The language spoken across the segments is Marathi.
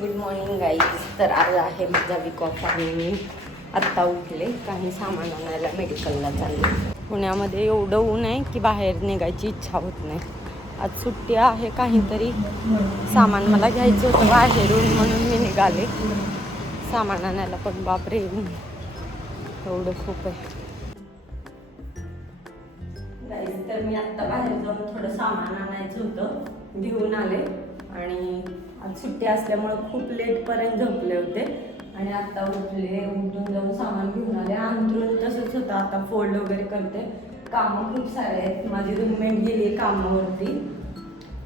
Good morning guys. तर आज आहे माझा वीक ऑफ आणि मी आत्ता उठले. काही सामान आणायला मेडिकलला चालले. पुण्यामध्ये एवढं ऊन आहे की बाहेर निघायची इच्छा होत नाही. आज सुट्टी आहे, काहीतरी सामान मला घ्यायचं होतं बाहेरून म्हणून मी निघाले सामान आणायला. पण बापरे एवढं खूप आहे गाईज. तर मी आत्ता बाहेर जाऊन थोडं सामान आणायचं होतं, घेऊन आले. आणि आज सुट्टी असल्यामुळं खूप लेटपर्यंत झोपले होते आणि आत्ता उठले. उठून जाऊन सामान घेऊन आले. अंथरूण तसंच होतं, आता फोल्ड वगैरे करते. कामं खूप सारे आहेत. माझी रूममेट गेली कामावरती,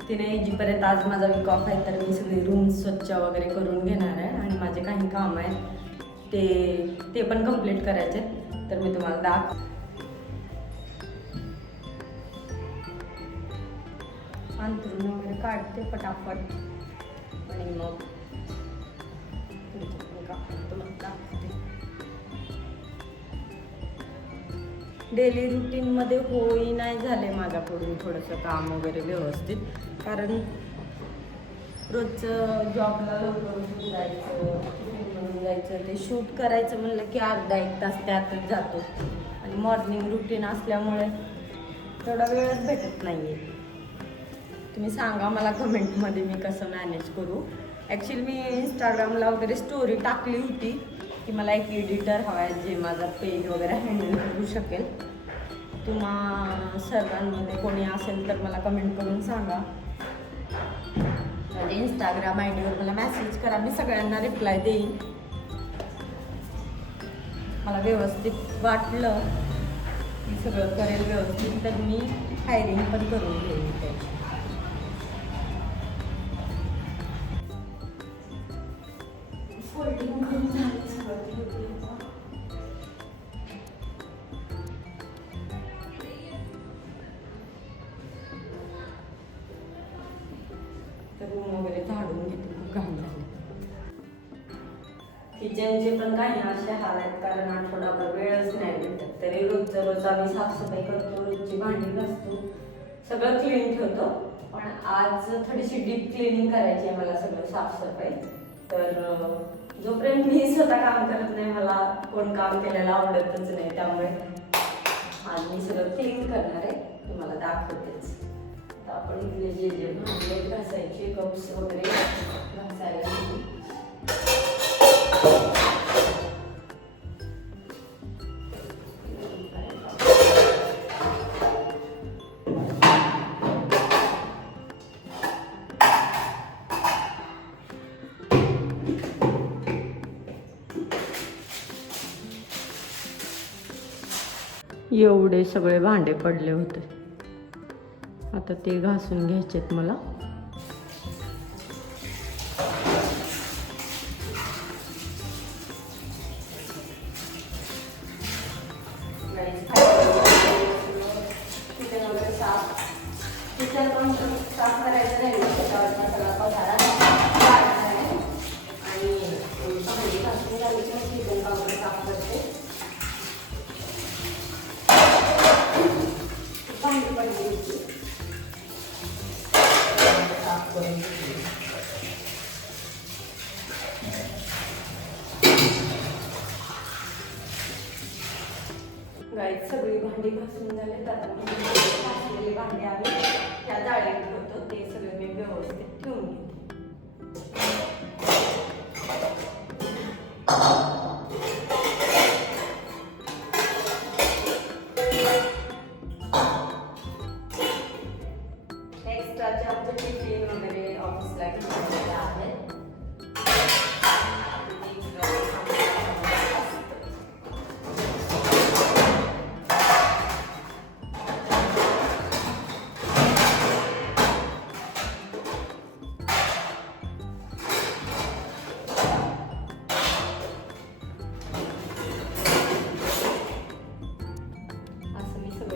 तिने येईपर्यंत आज माझा वीक ऑफ आहे. तर मी सगळी रूम स्वच्छ वगैरे करून घेणार आहे आणि माझे काही कामं आहेत ते पण कंप्लीट करायचे. तर मी तुम्हाला अंथरूण वगैरे काढते पटापट आणि मग डेली रुटीनमध्ये होई नाही झाले माझ्याकडून थोडंसं काम वगैरे व्यवस्थित. कारण रोजचं जॉबला लवकर उठून जायचं ते शूट करायचं म्हणलं की अर्धा एक तास त्यातच जातो आणि मॉर्निंग रुटीन असल्यामुळे तेवढा वेळच भेटत नाही आहे. तुम्ही सांगा मला कमेंटमध्ये मी कसं मॅनेज करू. ॲक्च्युली मी इंस्टाग्रामला वगैरे स्टोरी टाकली होती की मला एक एडिटर हवा आहे जे माझा पेज वगैरे हँडल करू शकेल. तुम्हा सर्वांमध्ये कोणी असेल तर मला कमेंट करून सांगा. माझ्या इंस्टाग्राम आयडीवर मला मेसेज करा, मी सगळ्यांना रिप्लाय देईन. मला व्यवस्थित वाटलं की सगळं करेल व्यवस्थित तर मी हायरिंग पण करून घेईन त्याची. रूम वगैरे झाडून घेते, खूप घाण झाले. किचनचे पण काही असे हाल आहेत कारण आठवडाभर वेळच नाही भेटत. तरी रोज आम्ही साफसफाई करतो, रोजची भांडी घासतो, सगळं क्लीन ठेवतो. पण आज थोडीशी डीप क्लिनिंग करायची आहे मला, सगळं साफसफाई. तर जोपर्यंत मी स्वतः काम करत नाही मला कोण काम केलेलं आवडतच नाही. त्यामुळे आज मी सगळं क्लीन करणार आहे, तुम्हाला दाखवतेच. आता आपण इथले जे भांडे घासायचे कप्स वगैरे घासायला एवढे सगळे भांडे पडले होते. आता ते घासून घ्यायचेत मला. किचन वगैरे साफ, किचन पण साफ करायचं नाही, त्याच्यावरचा सगळा पसारा काढणार आहे. आणि भांडी घासून झाली की किचन वगैरे साफ करते. भांडी पडली होती साफ करून घेतली. गाईत सगळी भांडी घासून झाले. आता मी घासलेली भांडी आम्ही त्या जाळीत ठेवतो, ते सगळे मी व्यवस्थित ठेवून घेते. एक्स्ट्राचे आमचे टिफिन वगैरे ऑफिसला घेतलेले आहेत.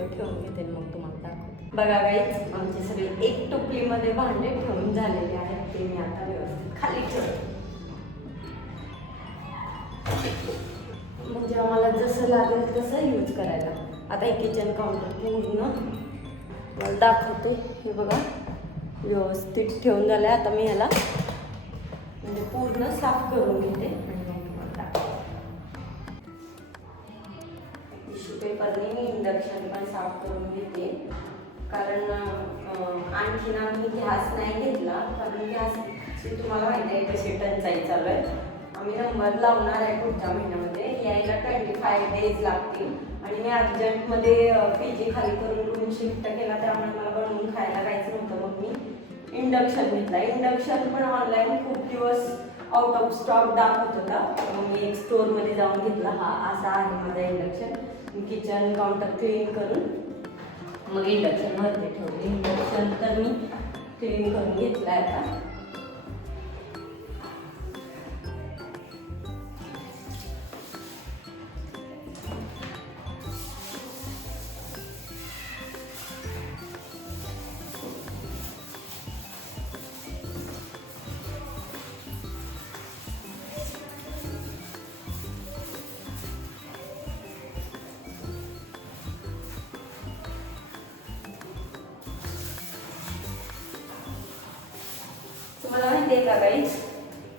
ठेवून घेते मग तुम्हाला दाखवते. बघा गाईज, आमचे सगळे एक टोपलीमध्ये भांडे ठेवून झालेले आहेत. ते मी आता व्यवस्थित खाली ठेवते म्हणजे आम्हाला जसं लागेल तसं यूज करायला. आता हे किचन काउंटर पूर्ण मला दाखवते. हे बघा व्यवस्थित ठेवून झालं. आता मी ह्याला म्हणजे पूर्ण साफ करून घेते आणि मग तुम्हाला दाखवते. टिश्यू पेपरने मी इंडक्शन पण साफ करून घेते, कारण आणखीन आम्ही गॅस नाही घेतला, कारण गॅसची तुम्हाला माहिती आहे कशी टंचाई चालू आहे. आम्ही नंबर लावणार आहे पुढच्या महिन्यामध्ये, यायला 25 डेज लागतील. आणि मी अर्जंटमध्ये PG खाली करून रूम शिफ्ट केला, त्यामुळे मला बनवून खायला काहीच नव्हतं. मग मी इंडक्शन घेतला. इंडक्शन पण ऑनलाईन खूप दिवस आउट ऑफ स्टॉक दाखवत होता. मग मी एक स्टोअरमध्ये जाऊन घेतला. हा असा आहे माझा इंडक्शन. मी किचन काउंटर क्लीन करून मग इंडक्शन वरती ठेवले. इंडक्शन तर मी क्लीन करून घेतलं आहे आता. मला माहिती आहे का गाईज,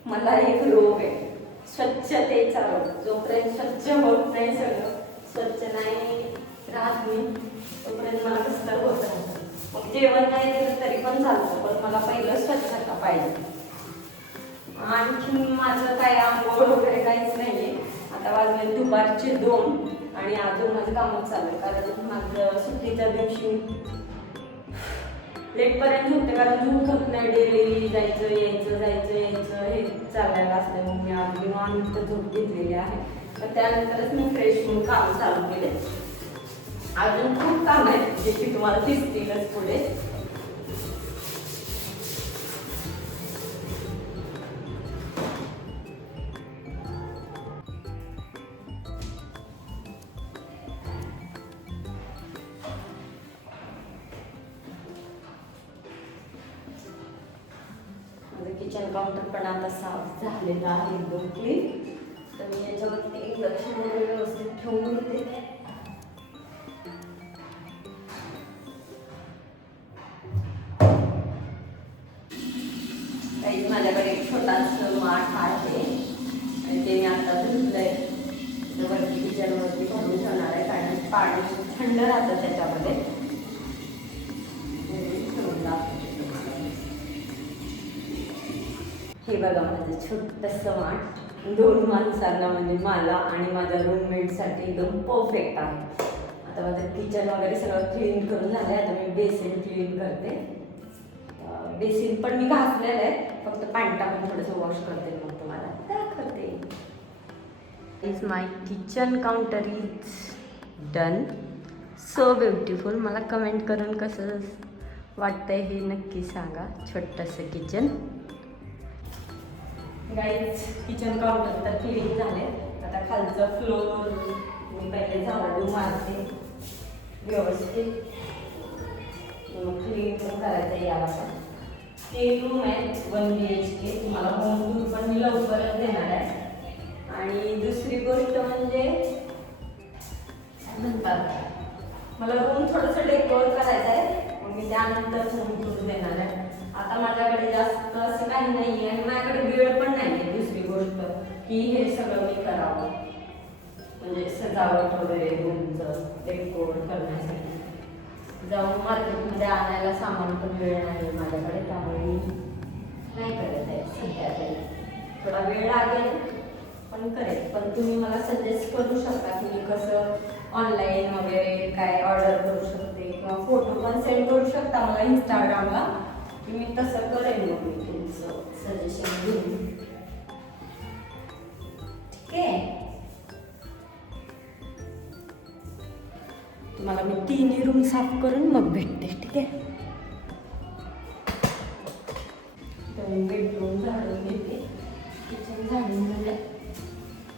मला एक रोग आहे स्वच्छतेचा रोग. जोपर्यंत स्वच्छ होत नाही, सगळं स्वच्छ नाही राहत मी, तोपर्यंत मला कसं होत राहतं. मग जेवण नाही दिलं तरी पण चालतं, पण मला पहिलं स्वच्छता पाहिजे. आणखी माझं काय आंघोळ वगैरे काहीच नाही आहे. आता वाजले दुपारचे 2 आणि अजून माझं कामच चालू आहे, कारण माझं सुट्टीच्या दिवशी लेटपर्यंत होते, कारण झोप होत नाही. डेली जायचं यायचं हे चालायला असतं. मग मी आज निवांत झोप घेतलेली आहे. तर त्यानंतरच मी फ्रेश होऊन काम चालू केले. अजून खूप काम आहे जे की तुम्हाला दिसतीलच पुढे. किचन काउंटर पण आता साफ झालेला आहे एकदम क्लीन. तर मी याच्यावरती इंडक्शन वगैरे व्यवस्थित ठेवून घेते. काही माझ्याकडे एक छोटासा माठ आहे आणि ते मी आता धुतलंय. वरती किचनवरती भरून ठेवणार आहे, कारण पाणी थंड राहतं त्याच्यामध्ये. हे बघा माझं छोटंसं माठ 2 माणसांना म्हणजे मला आणि माझ्या रूममेटसाठी एकदम परफेक्ट आहे. आता माझं किचन वगैरे सगळं क्लीन करून झालं आहे. आता मी बेसिन क्लीन करते. बेसिन पण मी घासलेलं आहे, फक्त पाणी टाकून थोडंसं वॉश करते, मग तुम्हाला दाखवते. Is my kitchen counter is done. So beautiful. मला कमेंट करून कसं वाटतंय हे नक्की सांगा. छोटंसं किचन. गाईज किचन काउंटर तर क्लीन झाले. आता खालचं फ्लोर मी पहिले झाडू मारते व्यवस्थित, मग क्लीन पण करायचं. याला पण 3 रूम आहेत, 1 BHK. तुम्हाला होम टूर पण मी लवकरच देणार आहे. आणि दुसरी गोष्ट म्हणजे मला रूम थोडंसं डेकोर करायचं आहे, मग मी त्यानंतर होम टूर देणार आहे. आता माझ्याकडे जास्त असं काही नाही आहे आणि माझ्याकडे वेळ पण नाही आहे. दुसरी गोष्ट की हे सगळं मी करावं, म्हणजे सजावट वगैरे रूमचं डेकोर करण्यासाठी. जाऊन मार्केटमध्ये आणायला सामान पण वेळ नाही माझ्याकडे, त्यामुळे मी नाही करत आहे सध्या तरी. थोडा वेळ लागेल पण करेल. पण तुम्ही मला सजेस्ट करू शकता की मी कसं ऑनलाईन वगैरे काय ऑर्डर करू शकते, किंवा फोटो पण सेंड करू शकता मला इंस्टाग्रामला, की मी तसं करेन. मग मी तुमचं सजेशन घेईन. ठीक आहे. तुम्हाला मी 3 रूम साफ करून मग भेटते. ठीक आहे. तर मी बेडरूम झाडून घेते. किचन झाडून झाले.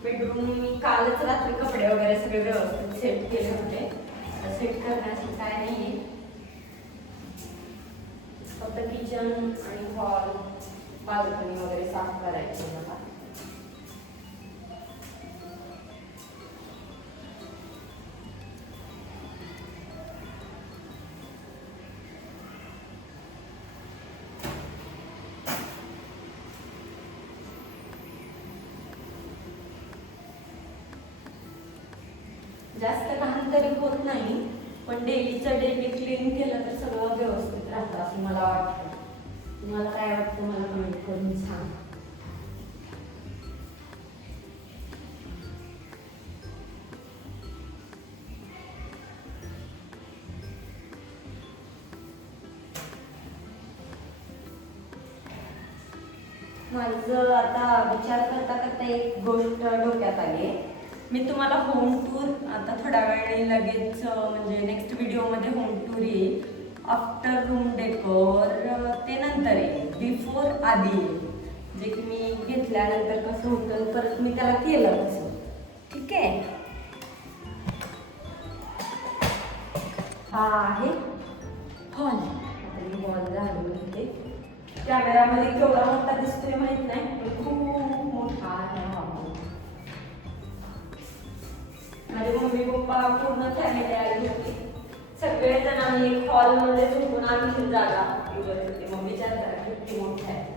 बेडरूम मी कालच रात्री कपडे वगैरे सगळे व्यवस्थित सेट केले होते. आता सेट करण्याचं काय नाही आहे, फक्त किचन आणि हॉल बाल्कनी वगैरे साफ करायचे मला. जास्त घाण तरी होत नाही, पण डेलीचं डेली क्लीन केलं तर सगळं व्यवस्थित राहतं असं मला वाटतं. तुम्हाला काय वाटतं मला कमेंट करून सांग. माझं आता विचार करता करता एक गोष्ट डोक्यात आली. मी तुम्हाला होम टूर आता थोड्या वेळाने लगेच म्हणजे नेक्स्ट व्हिडिओमध्ये होम टूर येईल. आफ्टर रूम डेकोर ते नंतर येईल, बिफोर आधी येईल. जे की मी घेतल्यानंतर कसं होतं परत मी त्याला केलं कसं. ठीक आहे. हा आहे हॉल. आता मी हॉल झाडून घेते. कॅमेरामध्ये केवढा मोठा दिसतोय माहित नाही, पण खूप मोठा आहे हा हॉल. माझे मम्मी पप्पा पूर्ण फॅमिली आली होती. सगळेजण आम्ही एक हॉलमध्ये झोपून आम्ही जागा एन्जॉय करते. मम्मीच्या घरात किती मोठा आहे.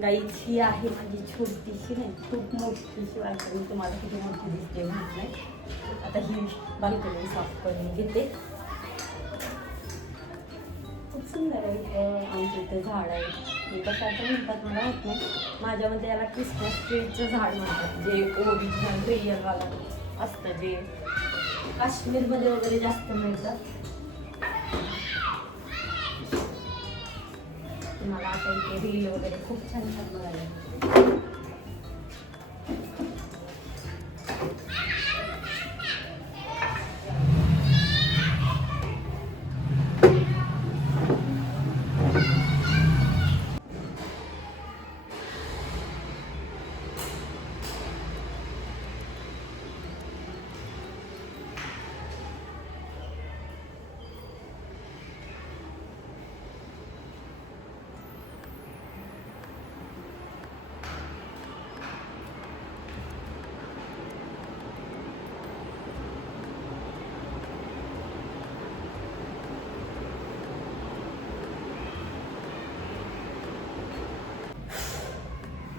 गाईच ही आहे माझी छोटीशी नाही, खूप मोठीशी बाल्कनी. तुम्हाला किती मोठी दिसते माहित नाही. आता ही बाल्कनी साफ करून घेते. खूप सुंदर आहे. आमच्या इथे झाड आहे. मी कशाचं म्हणतात मला माहीत नाही. माझ्यामध्ये याला क्रिसमस ट्रीचं झाड म्हणतात, जे ओरिजिनल रिअलवाला असतं, जे काश्मीरमध्ये वगैरे जास्त मिळतं. मला आता इथे रील वगैरे खूप छान छान बघायला.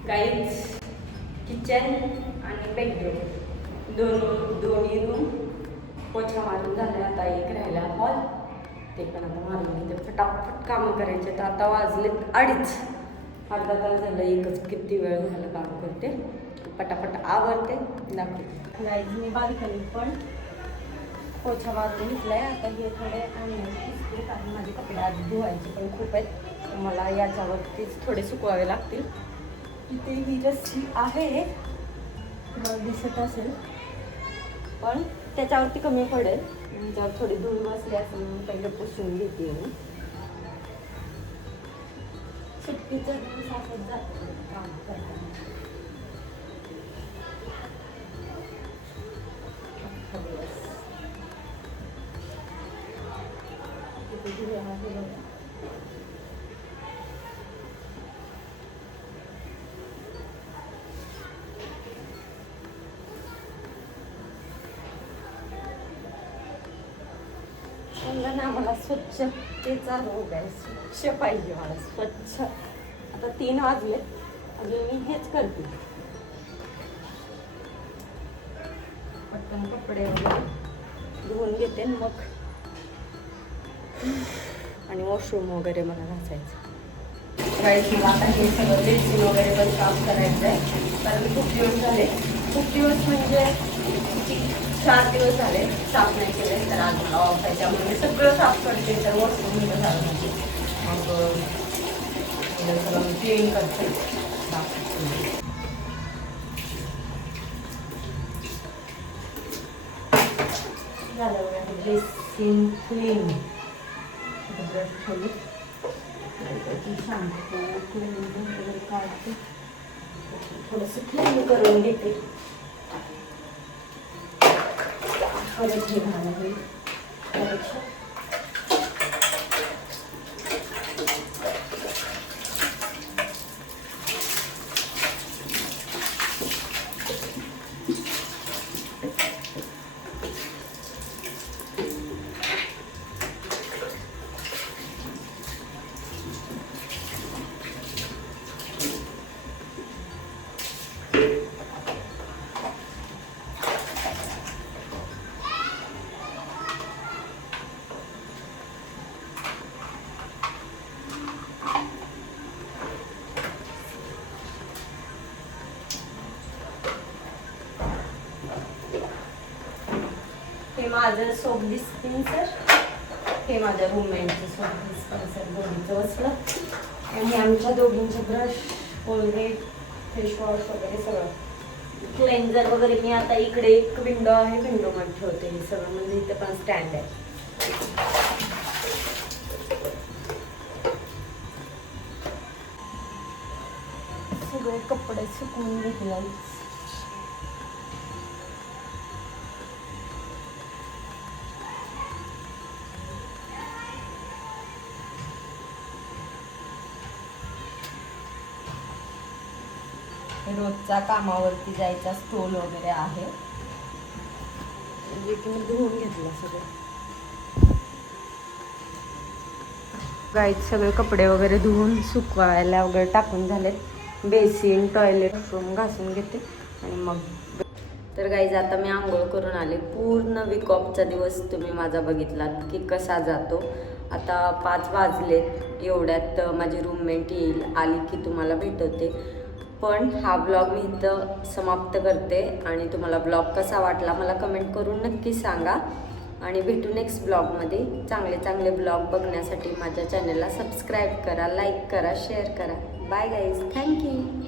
गाईज किचन आणि बेडरूम दोन्ही रूम पोछा मारून झाले. आता एक राहिला हॉल, ते पण आता मारून घेते. फटाफट कामं करायचे. तर आता वाजलेत 2:30. अर्धा तास झालं, एकच किती वेळ झालं काम करते. पटापट आवरते, दाखवते. गाईज मी बाल्कनी पण पोछा मारून घेतलाय. आता हे थोडे आणले कारण माझे कपडे आधी धुवायचे पण खूप आहेत. मला याच्यावरतीच थोडे सुकवावे लागतील. इथे ही रस्सी आहे, तुम्हाला दिसत असेल, पण त्याच्यावरती कमी पडेल. त्याच्यावर थोडी धूळ बसली असेल म्हणून पहिले पुसून घेते मी. सुट्टीचं दिवस असंच जातं काम करताना. ना मला स्वच्छतेचा रोग आहे. स्वच्छ पाहिजे मला, स्वच्छ. आता 3 वाजले, अजून मी हेच करते. पटकन कपडे वगैरे धुवून घेते मग, आणि वॉशरूम वगैरे मला घासायचं. गाईस मला आता हे सगळं बेसिन वगैरे पण साफ करायचं आहे. कारण खूप दिवस म्हणजे 4 दिवस झाले साफ नाही केले. तर आज मला ऑफ आहे, त्यामुळे मी सगळं साफ करते. तर वॉशरूम झालं म्हणजे मग सगळं मी क्लीन करते. झालं बघा बेसिन क्लीन. ब्रश ठेवली, शॅम्पू क्लीन वगैरे काढते, थोडंसं क्लीन करून घेते. परत हे घालणं होईल त्यापेक्षा. माझं सोप डिस्पेन्सर, हे माझ्या रूममेटचं सोप डिस्पेन्सर दोघींचं बसलं आणि आमच्या दोघींचे ब्रश, कोलगेट, फेसवॉश वगैरे सगळं, क्लेन्झर वगैरे मी आता इकडे एक विंडो आहे, विंडोमध्ये ठेवते हे सगळं, म्हणजे इथे पण स्टँड आहे. सगळे कपडे सुकवून घेतले. रोजचा कामावरती जायचा स्टोल वगैरे आहे, म्हणजे की मी धुवून घेतलं सगळं. गाईत सगळे कपडे वगैरे धुवून सुकवायला वगैरे टाकून झालेत. बेसिन, टॉयलेट, रूम घासून घेते आणि मग तर गाईज आता मी आंघोळ करून आले. पूर्ण वीक ऑफचा दिवस तुम्ही माझा बघितलात की कसा जातो. आता 5 वाजलेत, एवढ्यात माझी रूममेट येईल, आली की तुम्हाला भेटवते. पण हा ब्लॉग मी इथं समाप्त करते आणि तुम्हाला ब्लॉग कसा वाटला मला कमेंट करून नक्की सांगा. आणि भेटू नेक्स्ट ब्लॉगमध्ये. चांगले चांगले ब्लॉग बघण्यासाठी माझ्या चॅनलला सबस्क्राईब करा, लाईक करा, शेअर करा. Bye guys, thank you.